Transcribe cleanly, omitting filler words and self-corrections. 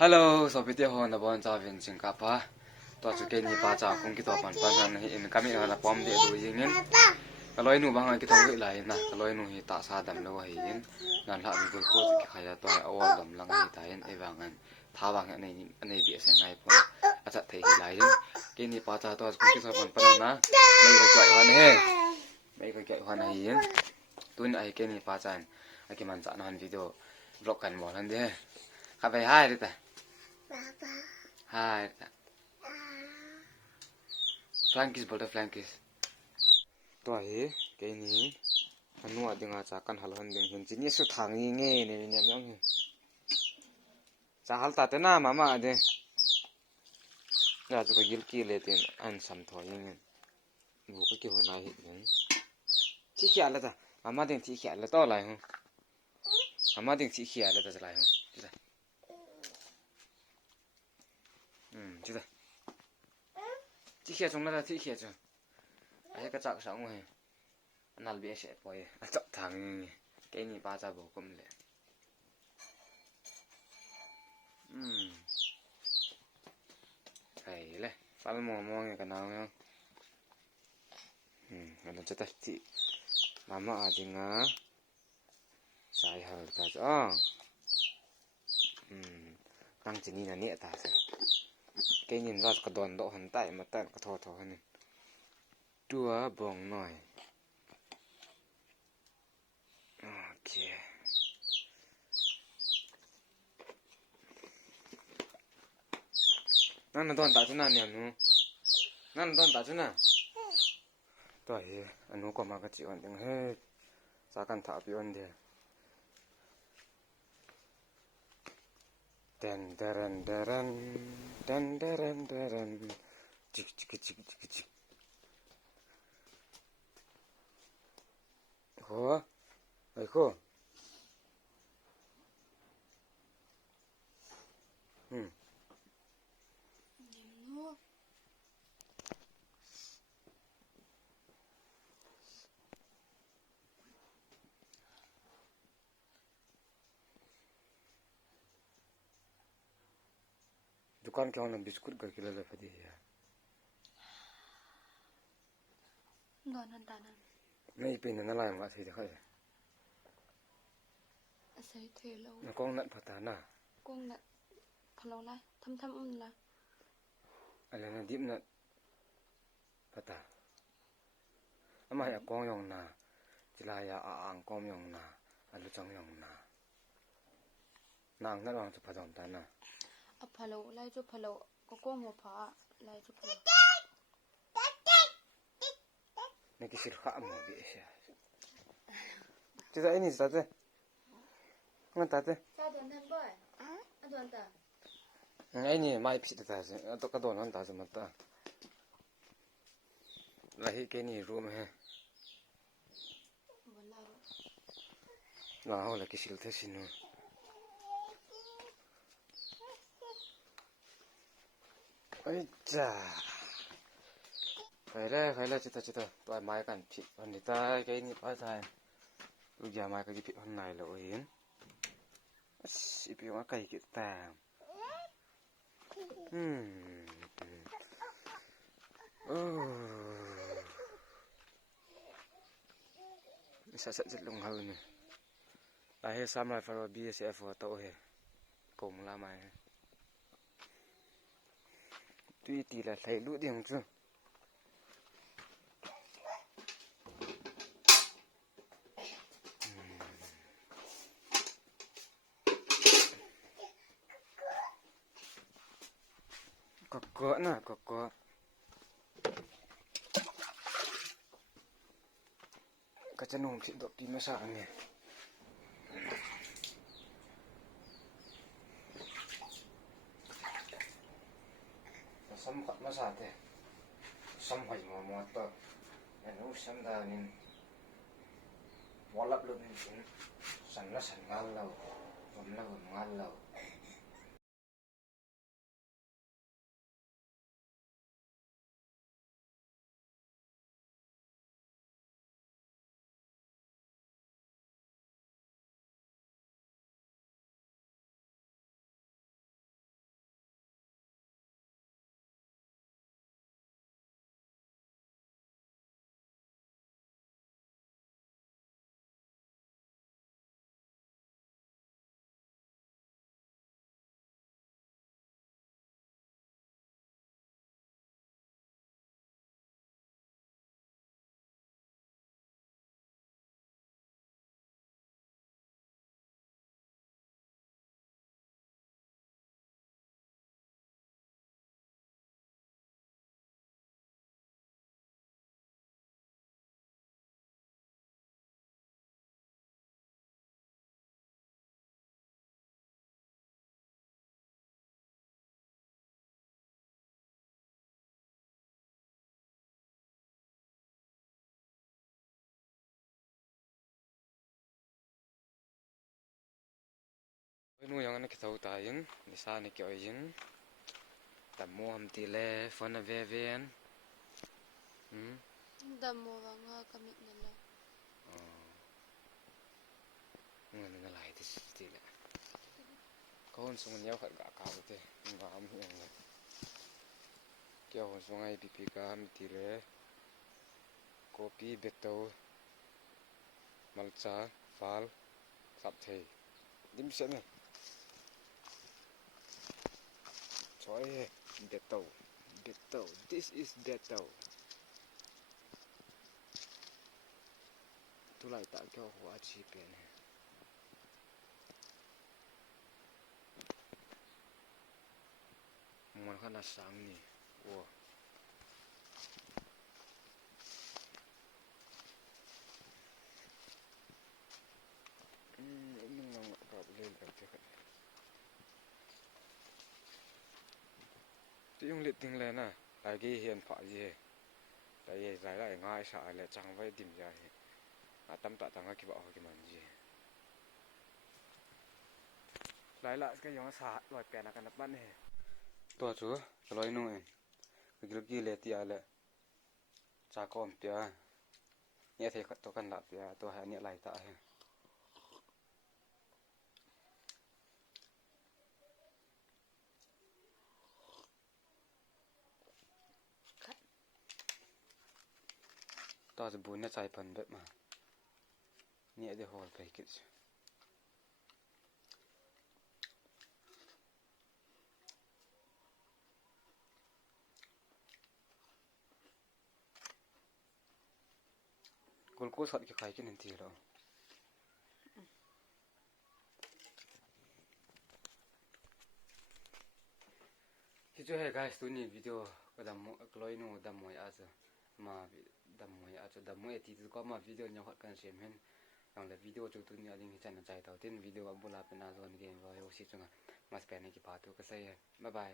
Hello, so video ho na bon cha vin sing ka pa. To chu ke ni pa cha kong ki to pan pan han hi in kami na pom de du yin yin. Kaloi nu bang ki to wi lai na kaloi nu hi ta sa dam lo hi yin. Nan la bi ko ki khaya to awal dam lang hi ta yin e bang an. Tha bang nei bi se nai pon. Acha thei hi lai yin. Ke ni pa cha to kong ki to pan pan na. Nei ko choi han he. Nei ko choi han hi yin. Tun ai ke ni pa cha an. Aki man cha nan video vlog kan mo han de. Ka bai hai đi ta. Papa. Hai. Flankis boleh flankis. Tuh aja, kayak ini. Anu ada ngaca kan hal handeng hinci su tangi nge ne nyam nyam. Cahal tate na mama ada. Ya juga gilki letin an sam thoa yin. Buka ki hona hi yin. Thi khia la ta. Mama ding thi khia la to lai hu. Mama ding thi khia la ta lai hu. Chứ đây tí kia chúng nó là tí kia chứ ai cái chạc sống rồi nãy biết sẽ bồi chọc thằng cái gì ba cha bố cũng lẹ phải lấy phải mò mò cái nào không cái nó cho ta tí mama à chứ ngã sai hở cả chứ tăng chỉ là nhẹ ta sao cái nhìn ra cái đòn độ hẳn tại mà tại cái thò thò hơn tua bông nồi okนั่นน่ะโดนตาจุน่ะเนี่ยหนูนั่นโดนตาจุน่ะตัวเอ๋อันนู้นก็มากระจิ๋วอันเดียวเฮ้ยสากันถาปิวันเดียวเดนเดรันเดรันเดนเดรันเดรันจิกจิกจิกจิกจิกโหไอ้โคदुकान के वहाँ बिस्कुट घर के लिए फटी है Ngon tanan. नहीं पीने न लाएंगे ऐसे दिखाए Sai thế lâu. nó con nặn phật na Con nè. Phalo lai, thăm thăm la. anh là điểm nặn phật ama ya con yong na chỉ là ya ang con yong na alu chong yong na nàng nó đang chụp phật ta na Phalo lai cho phalo, có con một phá lai cho phalo. này cái sự khác mà bị sao chứ đây này sao thế ngon ta thế Sao tuần thăm boy? Anh tuần ta. ngay này mai bị ta thế tôi cái đồ nó ta mà ta lại cái này room ha nào là cái sự thế xin nữa ơi chà phải là chết ta tôi mai cần bị hôm nay ta cái này phải sai lúc giờ mai cái bị hôm nay là ổn chỉ bị mà cái ta sẽ rất lung hơn nè là hết sao mà phải bia sẽ phù tao hết cùng là mày tuy tỷ là thấy lũ điểm chưa có nè có cái chân hồng xịn đột tim nó sợ nè sắm quạt nó sợ thế sắm hoài mà to nó sắm ra nên bỏ lấp luôn nên sẵn nó sẵn ngon lâu vốn nó vốn ngon lâu nu yang ana ki thau ta yin ni sa ni ki yin tam mo ham ti le fon a ve ven đầm mùa vàng nga kami nè là ngon nga lai ti le kon sung nyau khat ga ka te ma am hiang le kyo hon sung ai pp ka ham ti le kopi beto malcha fal sap thei dim se ne choi he beto this is beto tu lai ta kyo hua chi pe ne mon khana sang ni o mình ngang gặp lên gặp thế này tí ông liệt tiếng lên à lại cái hiện phải gì tại vì lại ngay sợ lại chẳng phải tìm ra thì tâm tạ tăng cái bảo cái màn gì lại cái giống sợ loại bè là cái nắp bắn này tua chú cái loại nuôi cái kia lệ tia lệ cha con tia nhẹ thì tôi cần lạp tia tôi hay nhẹ lại tạ hèตัวจะบุญเนี่ยใจพันแบบมาเนี่ยเดี๋ยวหอลไปกินกูกูสอดกี่ใครกินทันทีแล้วที่ช่วยให้ guys ตัวนี้วิดีโอก็ดำกลอยนูดำมวยอาจจะมาดำมวยอาจจะดำมวยที่ก็มาวิดีโอยังหัดกันเสียมเห็นอย่างเลยวิดีโอจุดตัวนี้ลิงก์จันทร์ใจต่อที่วิดีโอบุลาเป็นอาจจะนี่เกมว่าโยชิจังมาสเปนในกี่ปาตัวก็ใส่บ๊ายบาย